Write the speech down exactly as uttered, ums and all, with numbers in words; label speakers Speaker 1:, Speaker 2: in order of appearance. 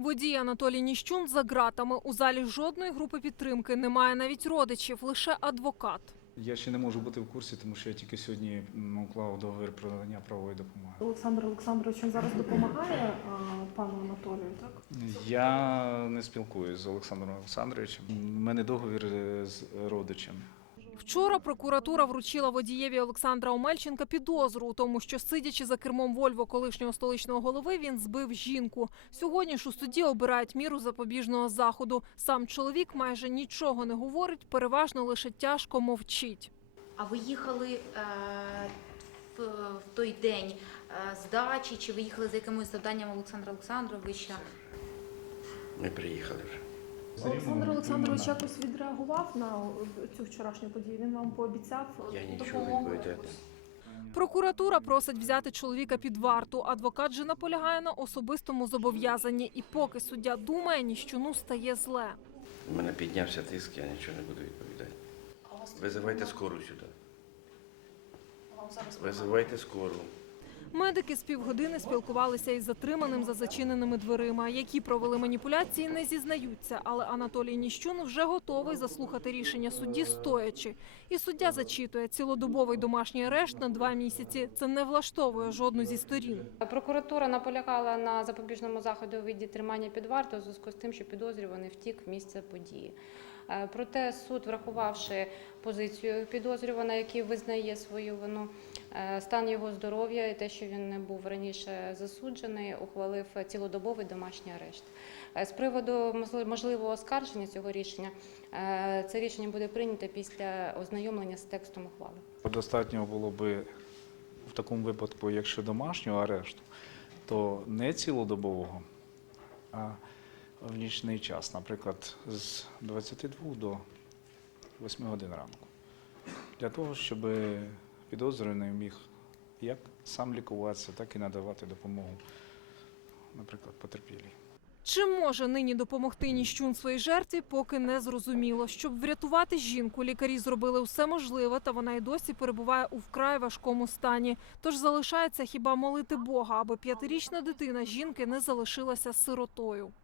Speaker 1: Водій Анатолій Ніщун за ґратами. У залі жодної групи підтримки, немає навіть родичів, лише адвокат.
Speaker 2: Я ще не можу бути в курсі, тому що я тільки сьогодні уклав договір про надання правової допомоги.
Speaker 3: Олександр Олександрович зараз допомагає а, пану Анатолію, так?
Speaker 2: Я не спілкуюсь з Олександром Олександровичем. У мене договір з родичем.
Speaker 1: Вчора прокуратура вручила водієві Олександра Омельченка підозру у тому, що, сидячи за кермом Вольво колишнього столичного голови, він збив жінку. Сьогодні ж у суді обирають міру запобіжного заходу. Сам чоловік майже нічого не говорить, переважно лише тяжко мовчить.
Speaker 4: А ви їхали е, в, в той день е, з дачі, чи ви їхали за якимось завданням Олександра Олександровича?
Speaker 5: Ми приїхали вже.
Speaker 3: Олександр Олександрович якось відреагував на цю вчорашню подію? Він вам пообіцяв
Speaker 5: Я нічого
Speaker 3: допомогу?
Speaker 5: відповідати.
Speaker 1: Прокуратура просить взяти чоловіка під варту. Адвокат же наполягає на особистому зобов'язанні. І поки суддя думає, Ніщуну стає зле.
Speaker 5: У мене піднявся тиск, я нічого не буду відповідати. Визивайте скору сюди. Визивайте скору.
Speaker 1: Медики з півгодини спілкувалися із затриманим за зачиненими дверима. Які провели маніпуляції, не зізнаються. Але Анатолій Ніщун вже готовий заслухати рішення судді стоячи. І суддя зачитує: цілодобовий домашній арешт на два місяці. Це не влаштовує жодну зі сторін.
Speaker 6: Прокуратура наполягала на запобіжному заході у виді тримання під вартою у зв'язку з тим, що підозрюваний втік в місце події. Проте суд, врахувавши позицію підозрюваного, який визнає свою вину, стан його здоров'я і те, що він не був раніше засуджений, ухвалив цілодобовий домашній арешт. З приводу можливого оскарження цього рішення, це рішення буде прийнято після ознайомлення з текстом ухвали.
Speaker 2: Достатньо було би в такому випадку, якщо домашнього арешту, то не цілодобового, а в нічний час, наприклад, з двадцяти двох до восьми годин ранку. Для того, щоб підозрюваний міг як сам лікуватися, так і надавати допомогу, наприклад, потерпілій.
Speaker 1: Чи може нині допомогти Ніщун своїй жертві, поки не зрозуміло. Щоб врятувати жінку, лікарі зробили все можливе, та вона й досі перебуває у вкрай важкому стані. Тож залишається хіба молити Бога, аби п'ятирічна дитина жінки не залишилася сиротою.